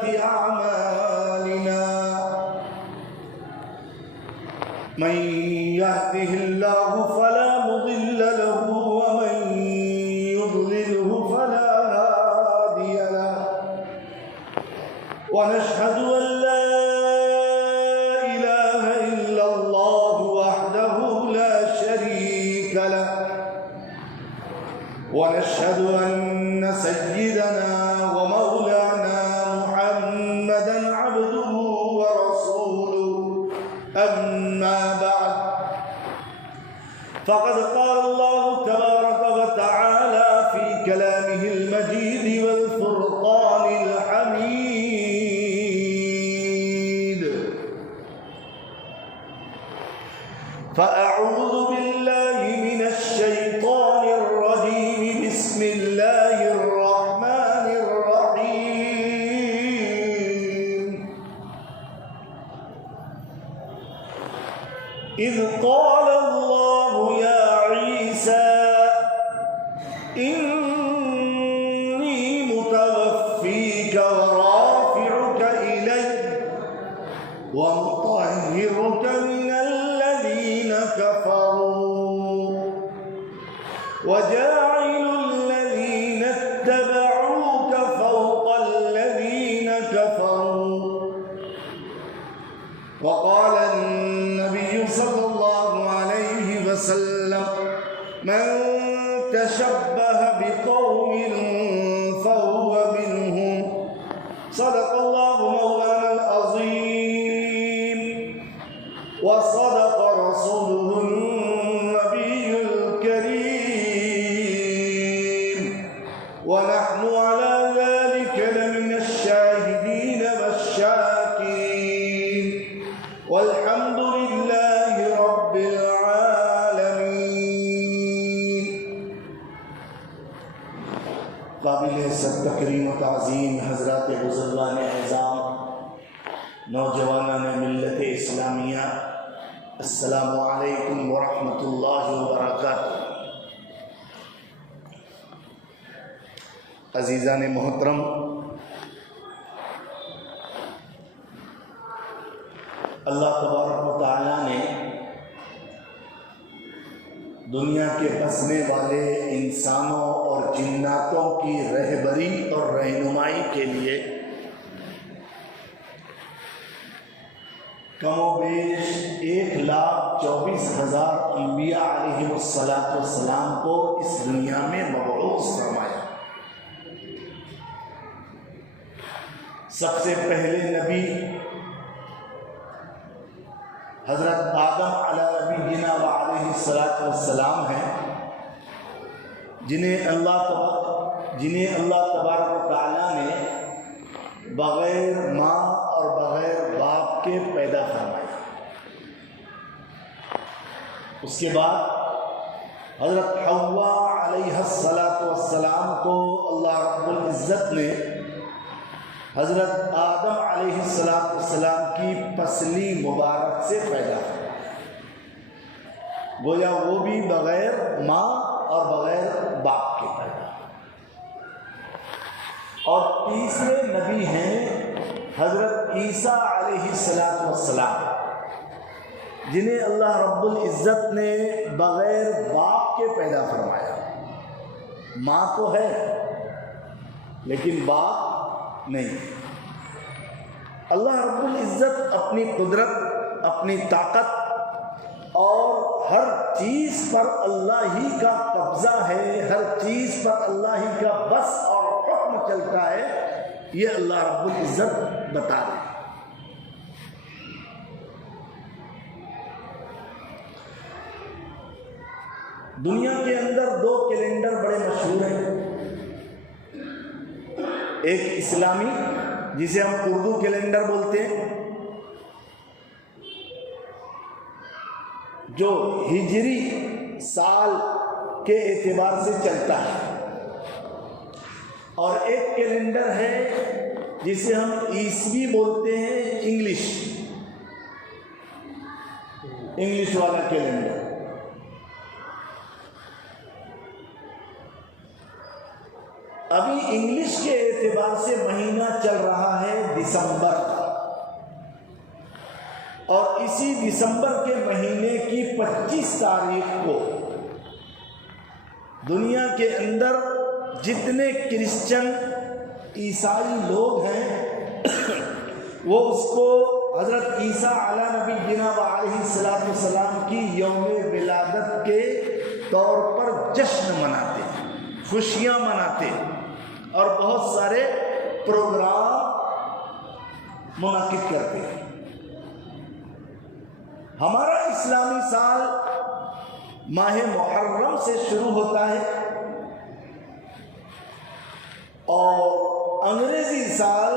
سيئات أعمالنا من يهده الله فلا مضل له ومن يضلله فلا هادي له ونشهد أن لا إله إلا الله وحده لا شريك له ونشهد أن سيدنا ومولانا محمدا عبده ورسوله أما بعد فقد قال الله تبارك وتعالى في كلامه المجيد والفرقان الحميد فأعوذ بالله من الشيطان الرجيم بسم الله الرحمن الرحيم إذ قال الله يا عيسى إني متوفيك ورافعك إلي ومطهرك من الذين كفروا وجاعل الذين اتبعوك فوق الذين كفروا وقال النبي صلى الله عليه وسلم من تشبه بقوم فهو منهم صدق الله مولانا العظيم وصدق رسوله النبي الكريم ونحن على ذلك لمن الشاهدين والشاكرين والحمد لله رب العالمين. قابل سب تکریم و تعظیم حضرات بزرگان اعظام، نوجوانان ملت اسلامیہ، السلام علیکم ورحمۃ اللہ وبرکاتہ. عزیزان محترم، اللہ تبارک و تعالیٰ نے دنیا کے بسنے والے انسانوں اور جناتوں کی رہبری اور رہنمائی کے لیے کم و بیش 1,24,000 انبیاء علیہ السلام کو اس دنیا میں مبعوث فرمایا. سب سے پہلے نبی حضرت آدم علی نبینا و علیہ السلام ہیں، جنہیں اللہ تبارک و تعالیٰ نے بغیر ماں اور بغیر باپ کے پیدا فرمایا. اس کے بعد حضرت حوا علیہ السلام کو اللہ رب العزت نے حضرت آدم علیہ السلام کی پسلی مبارک سے پیدا کرا. گویا وہ بھی بغیر ماں اور بغیر باپ کے پیدا. اور تیسرے نبی ہیں حضرت عیسیٰ علیہ السلام، جنہیں اللہ رب العزت نے بغیر باپ کے پیدا فرمایا. ماں تو ہے لیکن باپ نہیں. اللہ رب العزت اپنی قدرت، اپنی طاقت اور ہر چیز پر اللہ ہی کا قبضہ ہے، ہر چیز پر اللہ ہی کا بس اور حکم چلتا ہے، یہ اللہ رب العزت بتا رہے ہیں. دنیا کے اندر 2 کیلنڈر بڑے مشہور ہیں. ایک اسلامی جسے ہم اردو کیلنڈر بولتے ہیں، جو ہجری سال کے اعتبار سے چلتا ہے، اور ایک کیلنڈر ہے جسے ہم عیسوی بولتے ہیں، انگلش والا کیلنڈر. ابھی انگلش کے اعتبار سے مہینہ چل رہا ہے دسمبر تھا، اور اسی دسمبر کے مہینے کی 25 تاریخ کو دنیا کے اندر جتنے کرسچن عیسائی لوگ ہیں وہ اس کو حضرت عیسیٰ علی نبینا و علیہ السلام کی یوم ولادت کے طور پر جشن مناتے ہیں، خوشیاں مناتے ہیں اور بہت سارے پروگرام منعقد کرتے ہیں۔ ہمارا اسلامی سال ماہ محرم سے شروع ہوتا ہے اور انگریزی سال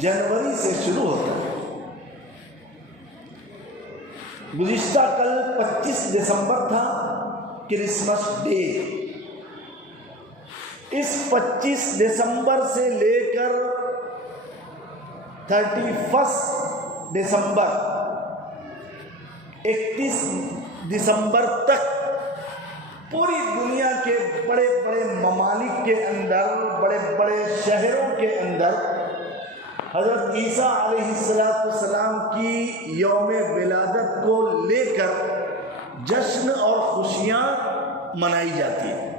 جنوری سے شروع ہوتا ہے۔ گزشتہ کل 25 دسمبر تھا، کرسمس ڈے۔ اس 25 دسمبر سے لے کر 31 دسمبر 31 دسمبر تک پوری دنیا کے بڑے بڑے ممالک کے اندر، بڑے بڑے شہروں کے اندر حضرت عیسیٰ علیہ السلام کی یوم ولادت کو لے کر جشن اور خوشیاں منائی جاتی ہیں۔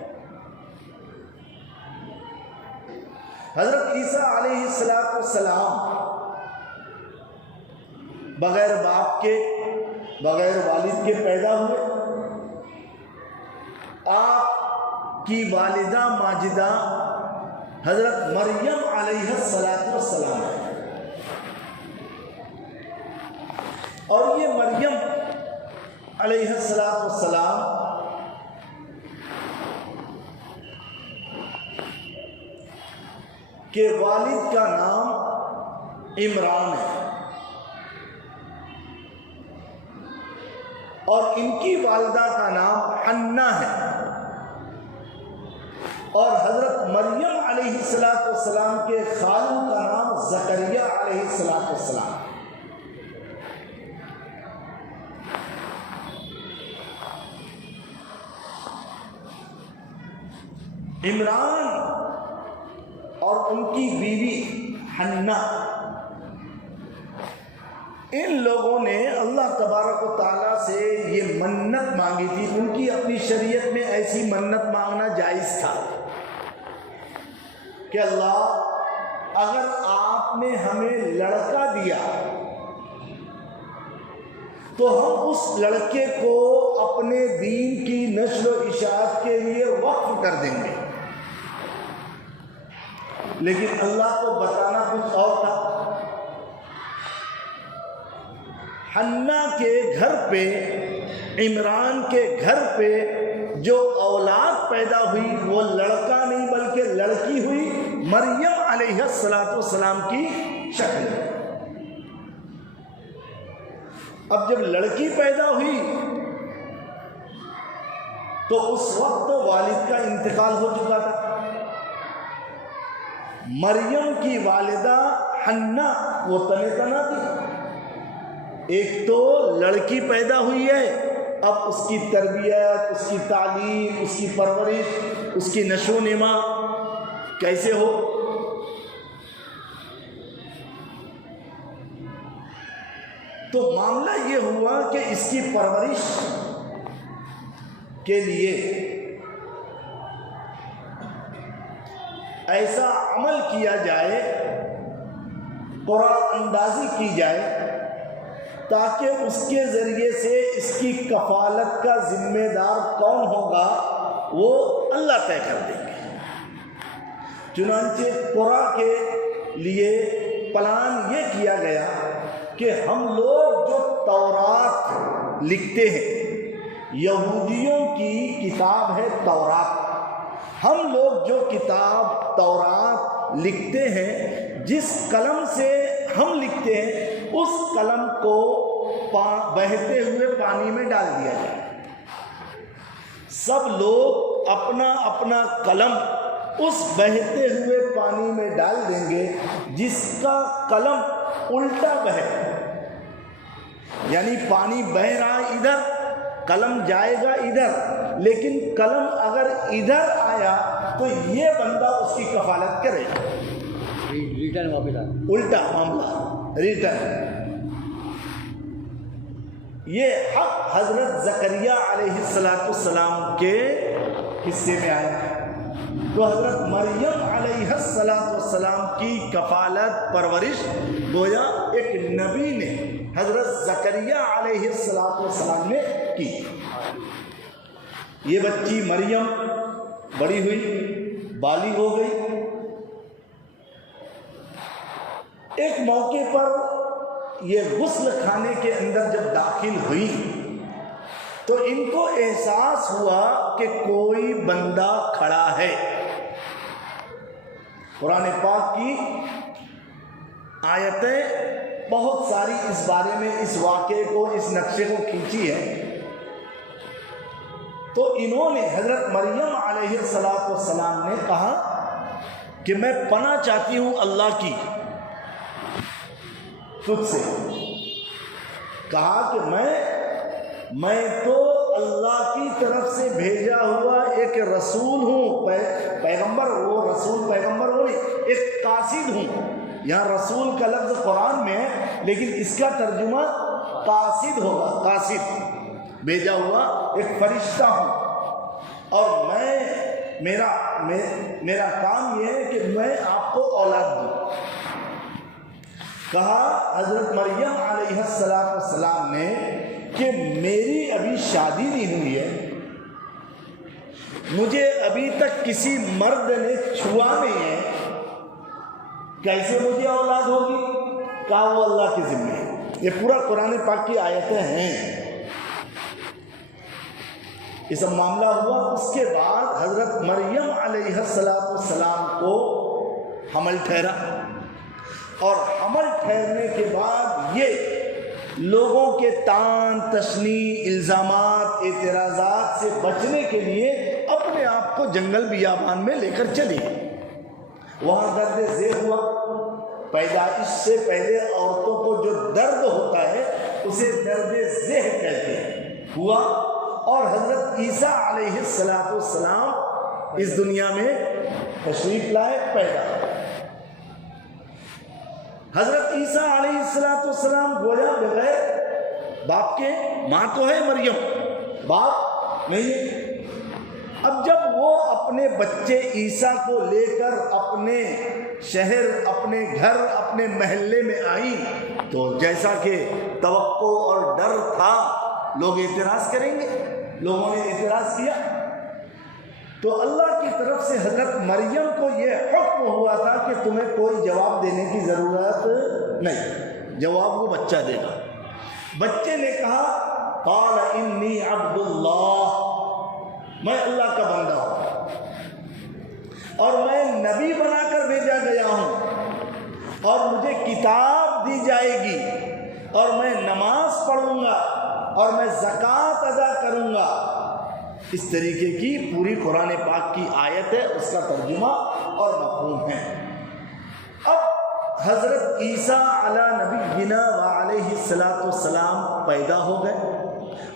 حضرت عیسیٰ علیہ السلام بغیر باپ کے، بغیر والد کے پیدا ہوئے۔ آپ کی والدہ ماجدہ حضرت مریم علیہ السلام ہے، اور یہ مریم علیہ السلام کے والد کا نام عمران ہے، اور ان کی والدہ کا نام حنا ہے، اور حضرت مریم علیہ السلام کے خالو کا نام زکریا علیہ السلام۔ عمران اور ان کی بیوی حنا، ان لوگوں نے اللہ تبارک و تعالیٰ سے یہ منت مانگی تھی۔ ان کی اپنی شریعت میں ایسی منت مانگنا جائز تھا کہ اللہ اگر آپ نے ہمیں لڑکا دیا تو ہم اس لڑکے کو اپنے دین کی نشر و اشاعت کے لیے وقف کر دیں گے۔ لیکن اللہ کو بتانا کچھ اور تھا۔ حنا کے گھر پہ، عمران کے گھر پہ جو اولاد پیدا ہوئی وہ لڑکا نہیں بلکہ لڑکی ہوئی، مریم علیہ السلام کی شکل میں۔ اب جب لڑکی پیدا ہوئی تو اس وقت والد کا انتقال ہو چکا تھا۔ مریم کی والدہ حنا وہ تنِ تنہا تھی۔ ایک تو لڑکی پیدا ہوئی ہے، اب اس کی تربیت، اس کی تعلیم، اس کی پرورش، اس کی نشو و نما کیسے ہو؟ تو معاملہ یہ ہوا کہ اس کی پرورش کے لیے ایسا عمل کیا جائے، قرآن اندازی کی جائے تاکہ اس کے ذریعے سے اس کی کفالت کا ذمہ دار کون ہوگا وہ اللہ طے کر دیں گے۔ چنانچہ قرآن کے لیے پلان یہ کیا گیا کہ ہم لوگ جو تورات لکھتے ہیں، یہودیوں کی کتاب ہے تورات، ہم لوگ جو کتاب تورات لکھتے ہیں، جس قلم سے ہم لکھتے ہیں اس قلم کو بہتے ہوئے پانی میں ڈال دیا جائے۔ سب لوگ اپنا اپنا قلم اس بہتے ہوئے پانی میں ڈال دیں گے، جس کا قلم الٹا بہے، یعنی پانی بہ رہا ادھر، قلم جائے گا ادھر، لیکن قلم اگر ادھر آیا تو یہ بندہ اس کی کفالت کرے گا۔ ریٹرن واپس آ الٹا معاملہ ریٹرن. یہ حق حضرت زکریا علیہ السلام کے حصے میں آیا. تو حضرت مریم علیہ السلام کی کفالت پرورش گویا ایک نبی نے حضرت زکریا علیہ السلام نے کی. یہ بچی مریم بڑی ہوئی، بالغ ہو گئی. ایک موقع پر یہ غسل خانے کے اندر جب داخل ہوئی تو ان کو احساس ہوا کہ کوئی بندہ کھڑا ہے. قرآن پاک کی آیتیں بہت ساری اس بارے میں، اس واقعے کو، اس نقشے کو کھینچی ہے. تو انہوں نے حضرت مریم علیہ السلام نے کہا کہ میں پناہ چاہتی ہوں اللہ کی تجھ سے. کہا کہ میں تو اللہ کی طرف سے بھیجا ہوا ایک رسول ہوں، پیغمبر. وہ رسول پیغمبر ہو نہیں، ایک قاصد ہوں. یہاں رسول کا لفظ قرآن میں ہے لیکن اس کا ترجمہ قاصد ہوگا. قاصد، بھیجا ہوا ایک فرشتہ ہوں. اور میرا کام یہ ہے کہ میں آپ کو اولاد دوں. کہا حضرت مریم علیہ السلام نے کہ میری ابھی شادی نہیں ہوئی ہے، مجھے ابھی تک کسی مرد نے چھوا نہیں ہے، کیسے مجھے اولاد ہوگی؟ کہا وہ اللہ کے ذمہ ہے. یہ پورا قرآن پاک کی آیتیں ہیں. یہ سب معاملہ ہوا. اس کے بعد حضرت مریم علیہ السلام کو حمل ٹھہرا، اور حمل ٹھہرنے کے بعد یہ لوگوں کے تان تشنی، الزامات، اعتراضات سے بچنے کے لیے اپنے آپ کو جنگل بیابان میں لے کر چلی. وہاں درد ذیل ہوا. پیدائش سے پہلے عورتوں کو جو درد ہوتا ہے اسے درد ذیل کہتے ہیں، ہوا. اور حضرت عیسیٰ علیہ السلام اس دنیا میں تشریف لائے، پیدا. حضرت عیسیٰ علیہ السلام گویا بغیر باپ کے، ماں تو ہے مریم، باپ نہیں. اب جب وہ اپنے بچے عیسیٰ کو لے کر اپنے شہر، اپنے گھر، اپنے محلے میں آئی تو جیسا کہ توقع اور ڈر تھا لوگ اعتراض کریں گے. لوگوں نے اعتراض کیا تو اللہ کی طرف سے حضرت مریم کو یہ حکم ہوا تھا کہ تمہیں کوئی جواب دینے کی ضرورت نہیں، جواب وہ بچہ دے گا. بچے نے کہا قال انی عبد اللہ، میں اللہ کا بندہ ہوں اور میں نبی بنا کر بھیجا گیا ہوں اور مجھے کتاب دی جائے گی اور میں نماز پڑھوں گا اور میں زکوٰۃ ادا کروں گا. اس طریقے کی پوری قرآن پاک کی آیت ہے، اس کا ترجمہ اور مفہوم ہے. اب حضرت عیسیٰ علی نبینا وعلیہ السلام پیدا ہو گئے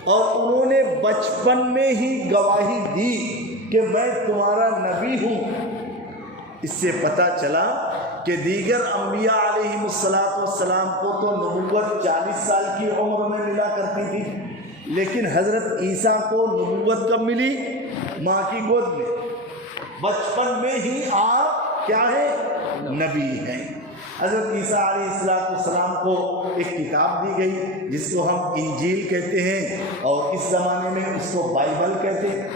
اور انہوں نے بچپن میں ہی گواہی دی کہ میں تمہارا نبی ہوں. اس سے پتہ چلا کہ دیگر انبیاء علیہ السلام کو تو نبوت 40 سال کی عمر میں ملا کرتی تھی، لیکن حضرت عیسیٰ کو نبوت کب ملی؟ ماں کی گود میں. بچپن میں ہی آپ کیا ہیں؟ نبی ہیں. حضرت عیسیٰ علیہ السلام کو ایک کتاب دی گئی جس کو ہم انجیل کہتے ہیں اور اس زمانے میں اس کو بائبل کہتے ہیں.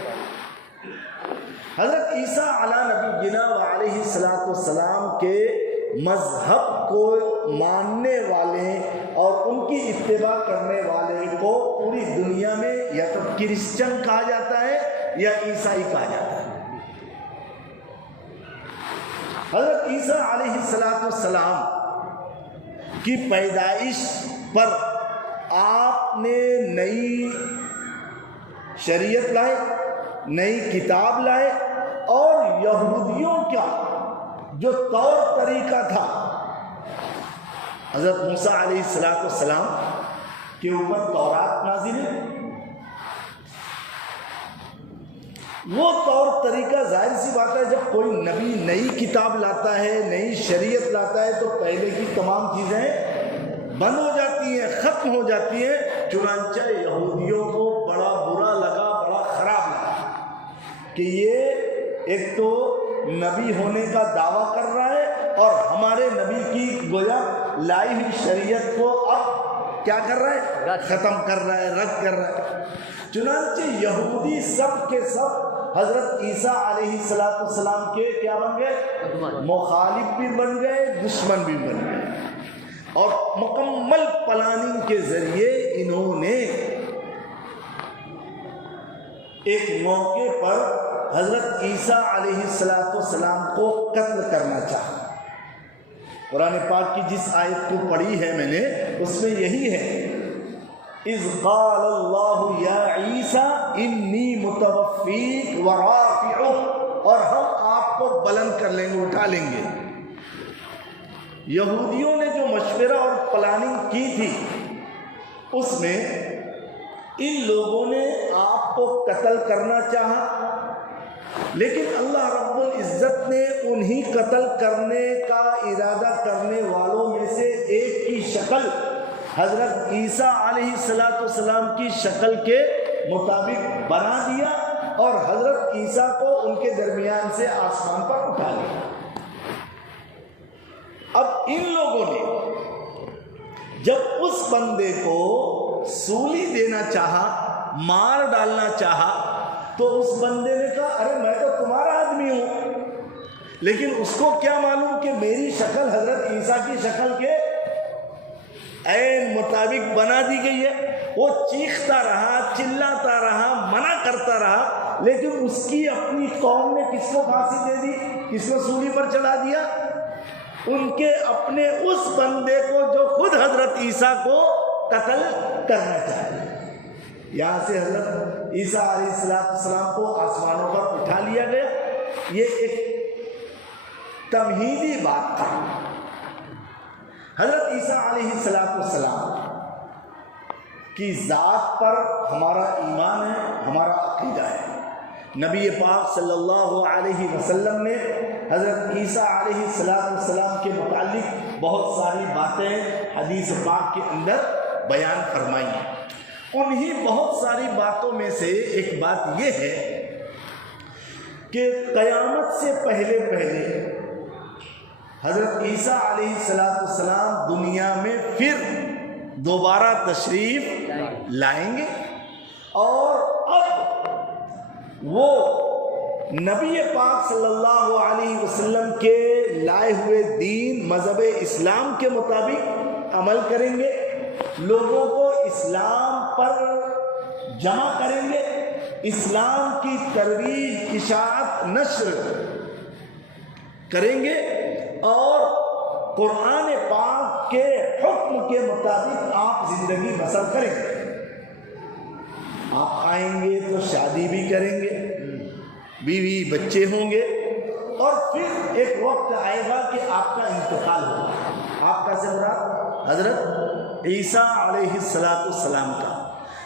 حضرت عیسیٰ علی نبینا وعلیہ السلام کے مذہب کو ماننے والے اور ان کی اتباع کرنے والے کو پوری دنیا میں یا تو کرسچن کہا جاتا ہے یا عیسائی کہا جاتا ہے. حضرت عیسیٰ علیہ السلام کی پیدائش پر آپ نے نئی شریعت لائے، نئی کتاب لائے اور یہودیوں کا جو طور طریقہ تھا، حضرت موسیٰ علیہ السلام کے اوپر تورات نازل ہے، وہ طور طریقہ ظاہر سی بات ہے جب کوئی نبی نئی کتاب لاتا ہے، نئی شریعت لاتا ہے تو پہلے کی تمام چیزیں بند ہو جاتی ہیں، ختم ہو جاتی ہیں۔ چنانچہ یہودیوں کو بڑا برا لگا، بڑا خراب لگا کہ یہ ایک تو نبی ہونے کا دعویٰ کر رہا ہے اور ہمارے نبی کی گویا لائی ہوئی شریعت کو اب کیا کر رہا ہے؟ ختم کر رہا ہے، رد کر رہا ہے۔ چنانچہ یہودی سب کے سب حضرت عیسیٰ علیہ السلام کے کیا بن گئے؟ مخالف بھی بن گئے، دشمن بھی بن گئے، اور مکمل پلاننگ کے ذریعے انہوں نے ایک موقع پر حضرت عیسیٰ علیہ السلام کو قتل کرنا چاہا۔ قرآن پاک کی جس آیت کو پڑھی ہے میں نے، اس میں یہی ہے، اذ قال اللہ یا عیسیٰ انی متوفیک ورافعک، اور ہم آپ کو بلند کر لیں گے، اٹھا لیں گے۔ یہودیوں نے جو مشورہ اور پلاننگ کی تھی اس میں ان لوگوں نے آپ کو قتل کرنا چاہا، لیکن اللہ رب العزت نے انہی قتل کرنے کا ارادہ کرنے والوں میں سے ایک کی شکل حضرت عیسیٰ علیہ السلام کی شکل کے مطابق بنا دیا اور حضرت عیسیٰ کو ان کے درمیان سے آسمان پر اٹھا لیا۔ اب ان لوگوں نے جب اس بندے کو سولی دینا چاہا، مار ڈالنا چاہا، تو اس بندے نے کہا ارے میں تو تمہارا آدمی ہوں، لیکن اس کو کیا معلوم کہ میری شکل حضرت عیسیٰ کی شکل کے عین مطابق بنا دی گئی ہے۔ وہ چیختا رہا، چلاتا رہا، منع کرتا رہا، لیکن اس کی اپنی قوم نے کس کو پھانسی دے دی، کس کو سولی پر چڑھا دیا؟ ان کے اپنے اس بندے کو جو خود حضرت عیسیٰ کو قتل کرنا چاہتے۔ یہاں سے حضرت عیسیٰ علیہ السلام کو آسمانوں پر اٹھا لیا گیا۔ یہ ایک تمہیدی بات تھا۔ حضرت عیسیٰ علیہ السلام کی ذات پر ہمارا ایمان ہے، ہمارا عقیدہ ہے۔ نبی پاک صلی اللہ علیہ وسلم نے حضرت عیسیٰ علیہ السلام کے متعلق بہت ساری باتیں حدیث پاک کے اندر بیان فرمائی ہیں۔ انہی بہت ساری باتوں میں سے ایک بات یہ ہے کہ قیامت سے پہلے حضرت عیسیٰ علیہ السلام دنیا میں پھر دوبارہ تشریف لائیں گے، اور اب وہ نبی پاک صلی اللہ علیہ وسلم کے لائے ہوئے دین مذہب اسلام کے مطابق عمل کریں گے، لوگوں کو اسلام پر جمع کریں گے، اسلام کی ترویج، اشاعت، نشر کریں گے، اور قرآن پاک کے حکم کے مطابق آپ زندگی بسر کریں گے۔ آپ آئیں گے تو شادی بھی کریں گے، بیوی بچے ہوں گے، اور پھر ایک وقت آئے گا کہ آپ کا انتقال ہوگا۔ آپ کا سے مراد حضرت عیسیٰ علیہ السلام کا،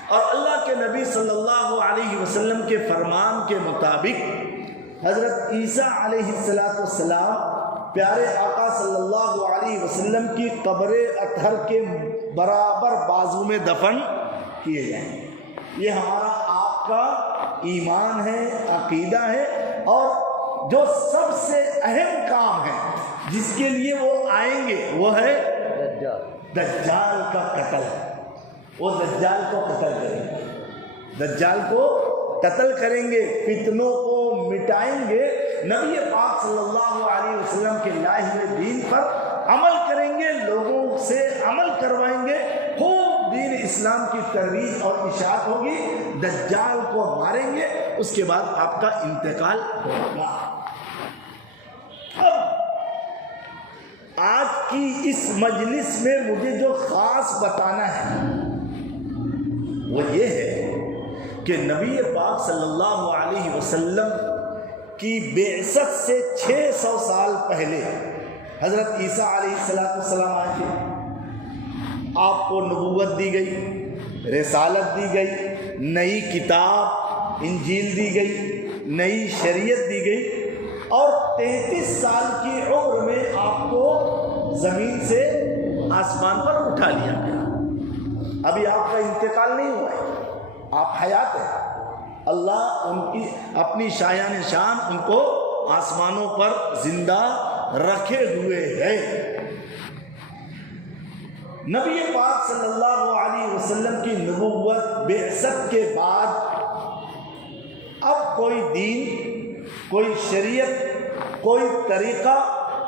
اور اللہ کے نبی صلی اللہ علیہ وسلم کے فرمان کے مطابق حضرت عیسیٰ علیہ السلام پیارے آقا صلی اللہ علیہ وسلم کی قبر اطہر کے برابر بازو میں دفن کیے جائیں۔ یہ ہمارا آپ کا ایمان ہے، عقیدہ ہے، اور جو سب سے اہم کام ہے جس کے لیے وہ آئیں گے وہ ہے دجال کا قتل۔ وہ دجال کو قتل کریں گے، دجال کو قتل کریں گے، فتنوں کو مٹائیں گے، نبی پاک صلی اللہ علیہ وسلم کے لائے ہوئے دین پر عمل کریں گے، لوگوں سے عمل کروائیں گے، خوب دین اسلام کی ترویج اور اشاعت ہوگی، دجال کو ماریں گے، اس کے بعد آپ کا انتقال ہوگا۔ اب آج کی اس مجلس میں مجھے جو خاص بتانا ہے وہ یہ ہے کہ نبی پاک صلی اللہ علیہ وسلم کی بعثت سے 600 سال پہلے حضرت عیسیٰ علیہ السلام آئے تھے۔ آپ کو نبوت دی گئی، رسالت دی گئی، نئی کتاب انجیل دی گئی، نئی شریعت دی گئی اور 33 سال کی عمر میں آپ کو زمین سے آسمان پر اٹھا لیا گیا۔ ابھی آپ کا انتقال نہیں ہوا ہے، آپ حیات ہیں۔ اللہ ان کی اپنی شایان شان ان کو آسمانوں پر زندہ رکھے ہوئے ہے۔ نبی پاک صلی اللہ علیہ وسلم کی نبوت بعثت کے بعد اب کوئی دین، کوئی شریعت، کوئی طریقہ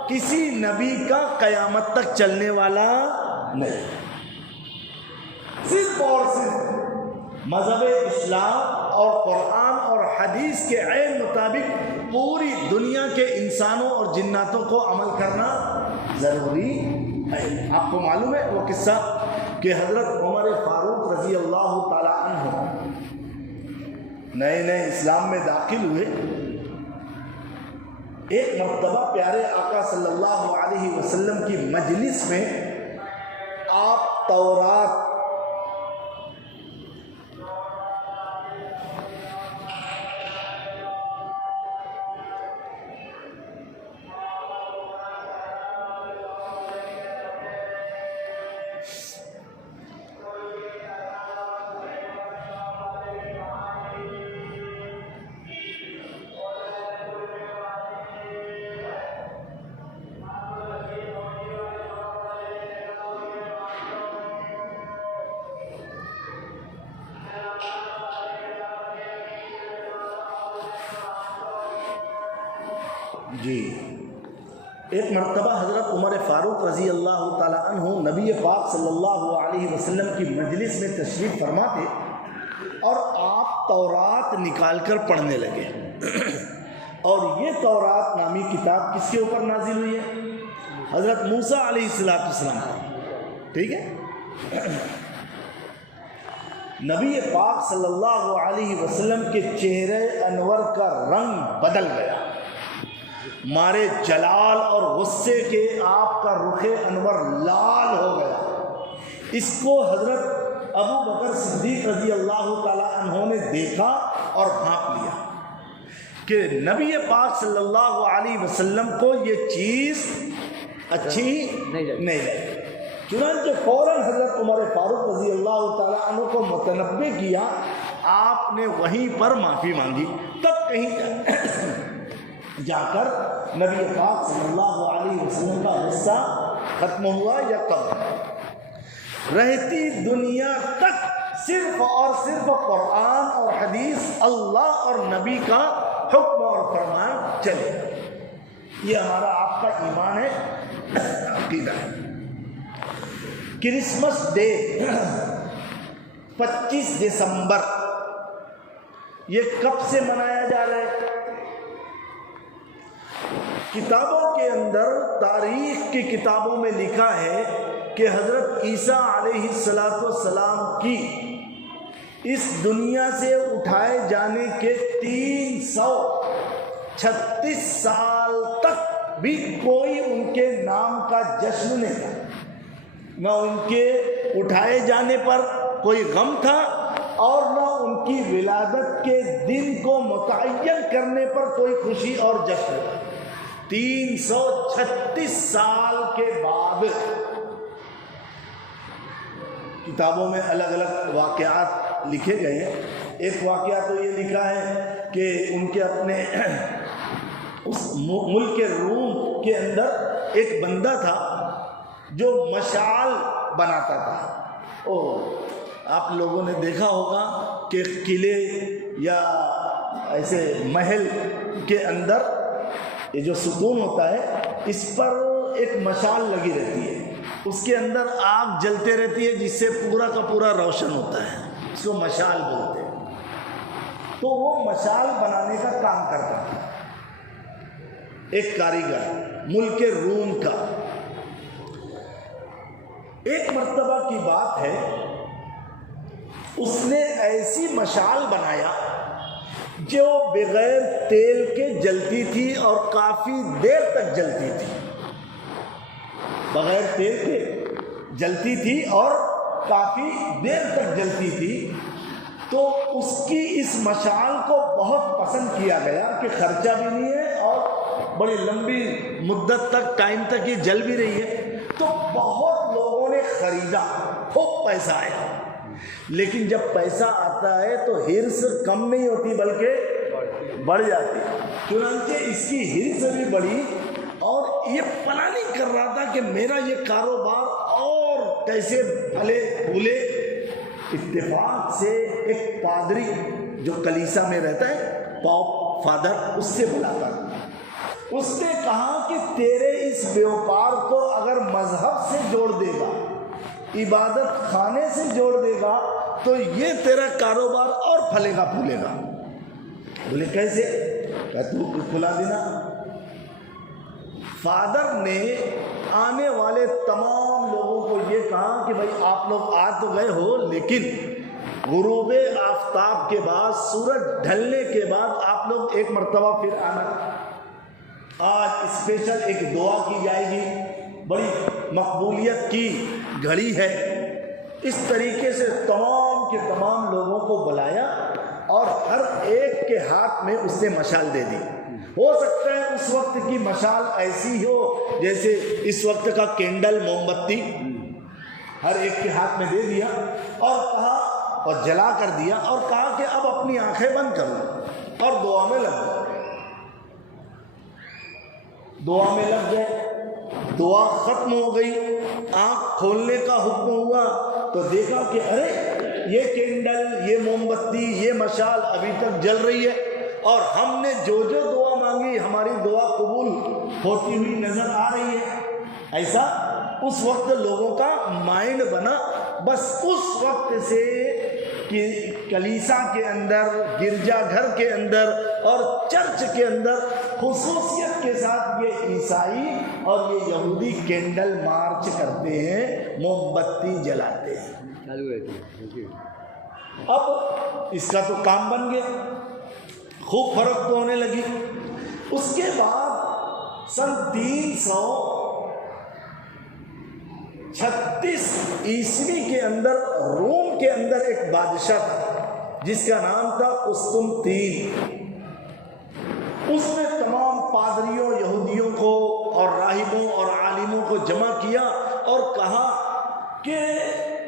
کسی نبی کا قیامت تک چلنے والا نہیں، صرف اور صرف مذہب اسلام اور قرآن اور حدیث کے عین مطابق پوری دنیا کے انسانوں اور جناتوں کو عمل کرنا ضروری ہے۔ آپ کو معلوم ہے وہ قصہ کہ حضرت عمر فاروق رضی اللہ تعالی عنہ نئے نئے اسلام میں داخل ہوئے۔ ایک مرتبہ پیارے آقا صلی اللہ علیہ وسلم کی مجلس میں آپ تورات جی ایک مرتبہ حضرت عمر فاروق رضی اللہ تعالی عنہ نبی پاک صلی اللہ علیہ وسلم کی مجلس میں تشریف فرما تھے اور آپ تورات نکال کر پڑھنے لگے۔ اور یہ تورات نامی کتاب کس کے اوپر نازل ہوئی ہے؟ حضرت موسیٰ علیہ السلام پر، ٹھیک ہے۔ نبی پاک صلی اللہ علیہ وسلم کے چہرے انور کا رنگ بدل گیا، مارے جلال اور غصے کے آپ کا رخ انور لال ہو گیا۔ اس کو حضرت ابو بکر صدیق رضی اللہ تعالی عنہ نے دیکھا اور بھانپ لیا کہ نبی پاک صلی اللہ علیہ وسلم کو یہ چیز اچھی نہیں لگی۔ چنانچہ فوراً حضرت عمر فاروق رضی اللہ تعالی عنہ کو متنبہ کیا، آپ نے وہیں پر معافی مانگی۔ تب کہیں جا کر نبی پاک صلی اللہ علیہ وسلم کا غصہ ختم ہوا یا کب؟ رہتی دنیا تک صرف اور صرف قرآن اور حدیث، اللہ اور نبی کا حکم اور فرمان چلے۔ یہ ہمارا آپ کا ایمان ہے، عقیدہ ہے۔ کرسمس ڈے 25 دسمبر یہ کب سے منایا جا رہا ہے؟ کتابوں کے اندر، تاریخ کی کتابوں میں لکھا ہے کہ حضرت عیسیٰ علیہ السلام کی اس دنیا سے اٹھائے جانے کے 336 سال تک بھی کوئی ان کے نام کا جشن نہیں تھا، نہ ان کے اٹھائے جانے پر کوئی غم تھا اور نہ ان کی ولادت کے دن کو متعین کرنے پر کوئی خوشی اور جشن تھا۔ 336 سال کے بعد کتابوں میں الگ الگ واقعات لکھے گئے ہیں۔ ایک واقعہ تو یہ لکھا ہے کہ ان کے اپنے اس ملک روم کے اندر ایک بندہ تھا جو مشعل بناتا تھا۔ آپ لوگوں نے دیکھا ہوگا کہ قلعے یا ایسے محل کے اندر یہ جو ستون ہوتا ہے اس پر ایک مشعل لگی رہتی ہے، اس کے اندر آگ جلتے رہتی ہے جس سے پورا کا پورا روشن ہوتا ہے، اس کو مشعل بولتے ہیں۔ تو وہ مشعل بنانے کا کام کرتا تھا ایک کاریگر ملک روم کا۔ ایک مرتبہ کی بات ہے، اس نے ایسی مشعل بنایا جو بغیر تیل کے جلتی تھی اور کافی دیر تک جلتی تھی، بغیر تیل کے جلتی تھی اور کافی دیر تک جلتی تھی۔ تو اس کی اس مشعل کو بہت پسند کیا گیا کہ خرچہ بھی نہیں ہے اور بڑی لمبی مدت تک ٹائم تک یہ جل بھی رہی ہے. تو بہت لوگوں نے خریدا، خوب پیسہ آیا. لیکن جب پیسہ آتا ہے تو ہرس کم نہیں ہوتی بلکہ بڑھ جاتی. چنانچہ اس کی ہرس بھی بڑھی اور یہ پلاننگ کر رہا تھا کہ میرا یہ کاروبار اور کیسے پھلے پھولے. اتفاق سے ایک پادری جو کلیسا میں رہتا ہے، پاپ فادر، اس سے بلاتا. اس نے کہا کہ تیرے اس بیوپار کو اگر مذہب سے جوڑ دے گا، عبادت خانے سے جوڑ دے گا تو یہ تیرا کاروبار اور پھلے گا پھولے گا. بولے کیسے؟ کہ تو کھلا دینا. فادر نے آنے والے تمام لوگوں کو یہ کہا کہ بھائی آپ لوگ آ تو گئے ہو، لیکن غروب آفتاب کے بعد، سورج ڈھلنے کے بعد آپ لوگ ایک مرتبہ پھر آنا. آج اسپیشل ایک دعا کی جائے گی، بڑی مقبولیت کی گھڑی ہے. اس طریقے سے تمام کے تمام لوگوں کو بلایا اور ہر ایک کے ہاتھ میں اس نے مشعل دے دی. ہو سکتا ہے اس وقت کی مشعل ایسی ہو جیسے اس وقت کا کینڈل، موم بتی، ہر ایک کے ہاتھ میں دے دیا اور کہا، اور جلا کر دیا اور کہا کہ اب اپنی آنکھیں بند کر لو اور دعا میں لگ جاؤ. دعا میں لگ گئے. دعا ختم ہو گئی، آنکھ کھولنے کا حکم ہوا تو دیکھا کہ ارے یہ کینڈل، یہ موم بتی، یہ مشعل ابھی تک جل رہی ہے اور ہم نے جو جو دعا مانگی ہماری دعا قبول ہوتی ہوئی نظر آ رہی ہے. ایسا اس وقت لوگوں کا مائنڈ بنا. بس اس وقت سے کہ کلیسا کے اندر، گرجا گھر کے اندر اور چرچ کے اندر خصوصیت کے ساتھ یہ عیسائی اور یہ یہودی کینڈل مارچ کرتے ہیں، موم بتی جلاتے ہیں. اب اس کا تو کام بن گیا، خوب فرق تو ہونے لگی. اس کے بعد سن 336 عیسوی کے اندر روم کے اندر ایک بادشاہ تھا جس کا نام تھا قسطنطین. اس نے تمام پادریوں، یہودیوں کو اور راہبوں اور عالموں کو جمع کیا اور کہا کہ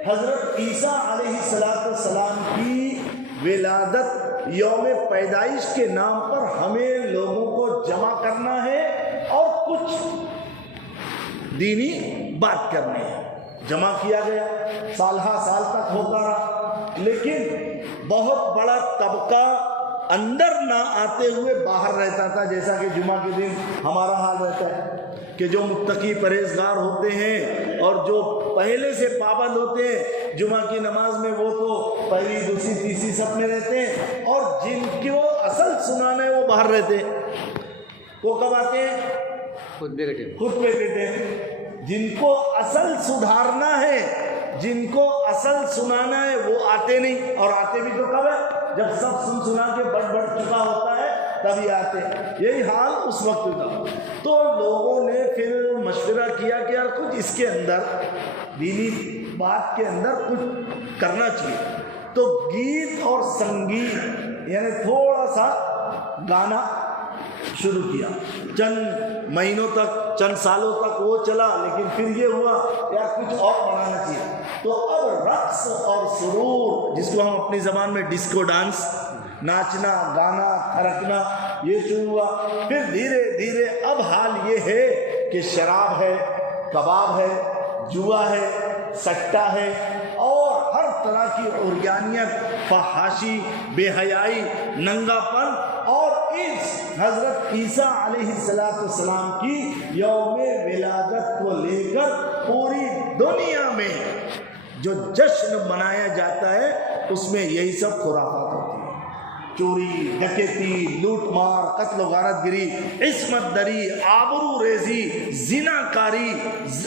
حضرت عیسیٰ علیہ السلام کی ولادت، یوم پیدائش کے نام پر ہمیں لوگوں کو جمع کرنا ہے اور کچھ دینی بات کرنی ہے. جمع کیا گیا، سال تک ہوتا رہا، لیکن بہت بڑا طبقہ اندر نہ آتے ہوئے باہر رہتا تھا، جیسا کہ جمعہ کے دن ہمارا حال رہتا ہے کہ جو متقی پرہیزگار ہوتے ہیں اور جو پہلے سے پابند ہوتے ہیں جمعہ کی نماز میں، وہ تو پہلی، دوسری، تیسری سب میں رہتے ہیں، اور جن کو اصل سنانا ہے وہ باہر رہتے ہیں. وہ کب آتے ہیں؟ خطبے دیتے ہیں. جن کو اصل سدھارنا ہے، جن کو اصل سنانا ہے، وہ آتے نہیں. اور آتے بھی تو کب ہے؟ جب سب سنا کے بڑھ چکا ہوتا ہے تبھی آتے. یہی حال اس وقت تھا. تو لوگوں نے پھر مشورہ کیا کہ یار کچھ اس کے اندر دینی بات کے اندر کچھ کرنا چاہیے. تو گیت اور سنگیت، یعنی تھوڑا سا گانا شروع کیا. چند مہینوں تک، چند سالوں تک وہ چلا، لیکن پھر یہ ہوا یا کچھ اور بڑھانا چاہیے. تو اب رقص اور سرور، جس کو ہم اپنی زبان میں ڈسکو ڈانس، ناچنا، گانا، تھرکنا، یہ شروع ہوا. پھر دھیرے دھیرے اب حال یہ ہے کہ شراب ہے، کباب ہے، جوا ہے، سٹا ہے اور ہر طرح کی عریانیت، فحاشی، بے حیائی، ننگا پن. اور اس حضرت عیسیٰ علیہ السلام کی یوم ولادت کو لے کر پوری دنیا میں جو جشن منایا جاتا ہے اس میں یہی سب خرافات ہوتی ہیں. چوری، ڈکیتی، لوٹ مار، قتل و غارت گری، عصمت دری، آبرو ریزی، زنا کاری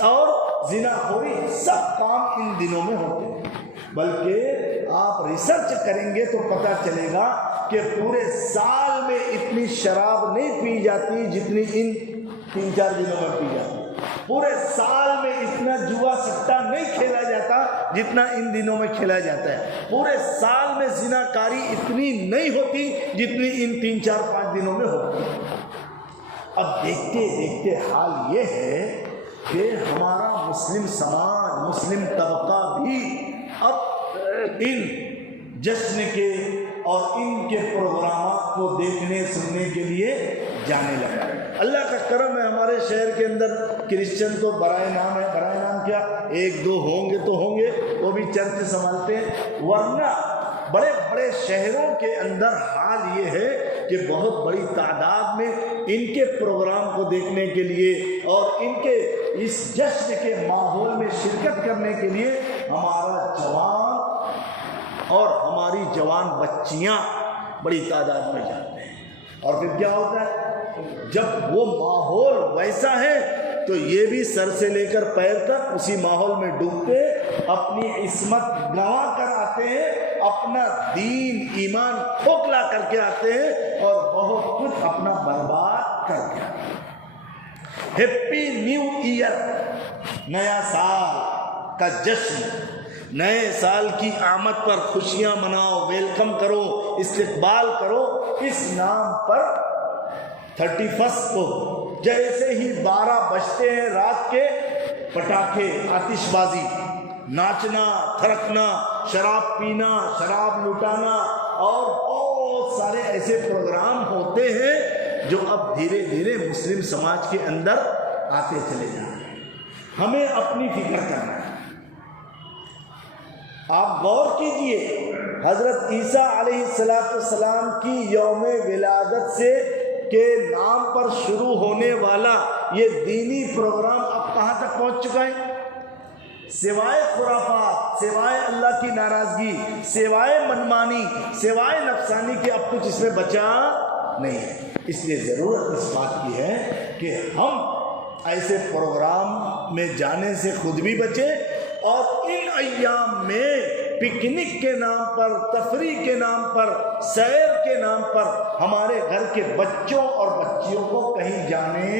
اور زنا خوری، سب کام ان دنوں میں ہوتے ہیں. بلکہ آپ ریسرچ کریں گے تو پتہ چلے گا کہ پورے سال میں اتنی شراب نہیں پی جاتی جتنی ان 3-4 دنوں میں پی جاتی. پورے سال میں اتنا جوا سٹا نہیں کھیلا جاتا جتنا ان دنوں میں کھیلا جاتا ہے. پورے سال میں زنا کاری اتنی نہیں ہوتی جتنی ان 3 4 5 دنوں میں ہوتی. اب دیکھتے دیکھتے حال یہ ہے کہ ہمارا مسلم سماج، مسلم طبقہ بھی اب ان جشن کے اور ان کے پروگرامات کو دیکھنے سننے کے لیے جانے لگا. اللہ کا کرم ہے، ہمارے شہر کے اندر کرسچن تو برائے نام ہے. برائے نام کیا، 1 2 ہوں گے تو ہوں گے، وہ بھی چرچ سنبھالتے ہیں. ورنہ بڑے بڑے شہروں کے اندر حال یہ ہے کہ بہت بڑی تعداد میں ان کے پروگرام کو دیکھنے کے لیے اور ان کے اس جشن کے ماحول میں شرکت کرنے کے لیے ہمارا جوان اور ہماری جوان بچیاں بڑی تعداد میں جاتے ہیں. اور پھر کیا ہوتا ہے، جب وہ ماحول ویسا ہے تو یہ بھی سر سے لے کر پیر تک اسی ماحول میں ڈوبتے، اپنی عصمت گنوا کر آتے ہیں، اپنا دین ایمان کھوکھلا کر کے آتے ہیں اور بہت کچھ اپنا برباد کر کے آتے ہیں. ہیپی نیو ایئر، نیا سال کا جشن، نئے سال کی آمد پر خوشیاں مناؤ، ویلکم کرو، استقبال کرو. اس نام پر 31 کو جیسے ہی 12 بجتے ہیں رات کے، پٹاخے، آتش بازی، ناچنا تھرکنا، شراب پینا، شراب لٹانا اور بہت سارے ایسے پروگرام ہوتے ہیں جو اب دھیرے دھیرے مسلم سماج کے اندر آتے چلے جا رہے ہیں. ہمیں اپنی فکر کرنا ہے. آپ غور کیجئے، حضرت عیسیٰ علیہ السلام کی یوم ولادت سے کے نام پر شروع ہونے والا یہ دینی پروگرام اب کہاں تک پہنچ چکا ہے؟ سوائے خرافات، سوائے اللہ کی ناراضگی، سوائے منمانی، سوائے نفسانی کے اب کچھ اس میں بچا نہیں ہے. اس لیے ضرورت اس بات کی ہے کہ ہم ایسے پروگرام میں جانے سے خود بھی بچیں اور ان ایام میں پکنک کے نام پر، تفریح کے نام پر، سیر کے نام پر ہمارے گھر کے بچوں اور بچیوں کو کہیں جانے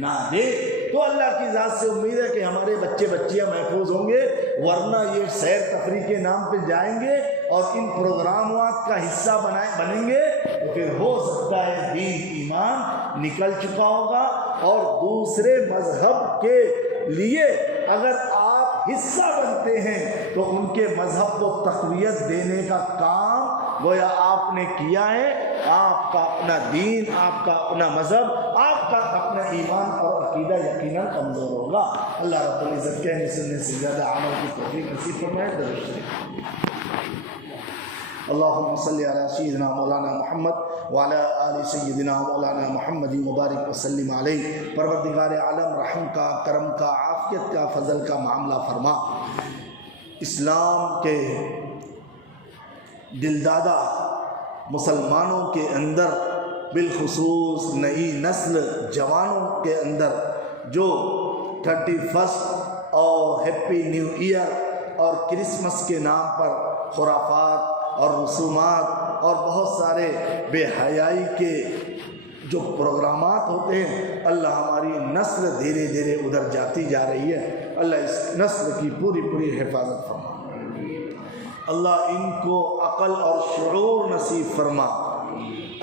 نہ دے. تو اللہ کی ذات سے امید ہے کہ ہمارے بچے بچیاں محفوظ ہوں گے. ورنہ یہ سیر تفریح کے نام پہ جائیں گے اور ان پروگرامات کا حصہ بنیں گے تو پھر ہو سکتا ہے دین ایمان نکل چکا ہوگا اور دوسرے مذہب کے لیے اگر آپ حصہ بنتے ہیں تو ان کے مذہب کو تقویت دینے کا کام گویا آپ نے کیا ہے. آپ کا اپنا دین، آپ کا اپنا مذہب، آپ کا اپنا ایمان اور عقیدہ یقیناً کمزور ہوگا. اللہ رب العزت کہنے سننے سے زیادہ عمل کی توفیق نصیب فرمائے. درود شریف. اللہم صلی علی سیدنا مولانا محمد وعلی آل سیدنا مولانا محمد مبارک وسلم علیہ. پروردگار عالم رحم کا، کرم کا، عافیت کا، فضل کا معاملہ فرما. اسلام کے دلدادہ مسلمانوں کے اندر، بالخصوص نئی نسل جوانوں کے اندر جو 31 اور ہیپی نیو ایئر اور کرسمس کے نام پر خرافات اور رسومات اور بہت سارے بے حیائی کے جو پروگرامات ہوتے ہیں، اللہ ہماری نسل دھیرے دھیرے ادھر جاتی جا رہی ہے. اللہ اس نسل کی پوری حفاظت فرما. اللہ ان کو عقل اور شعور نصیب فرما.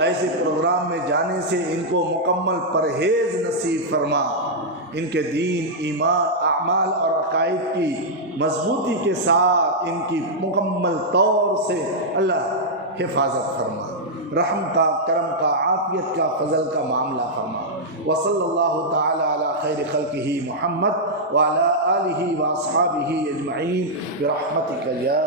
ایسے پروگرام میں جانے سے ان کو مکمل پرہیز نصیب فرما. ان کے دین، ایمان، اعمال اور عقائد کی مضبوطی کے ساتھ ان کی مکمل طور سے اللہ حفاظت فرما. رحم کا، کرم کا، عافیت کا، فضل کا معاملہ فرما. وصلی اللہ تعالی علی خیر خلقہ محمد وعلی آلہ واصحابہ اجمعین برحمتک یا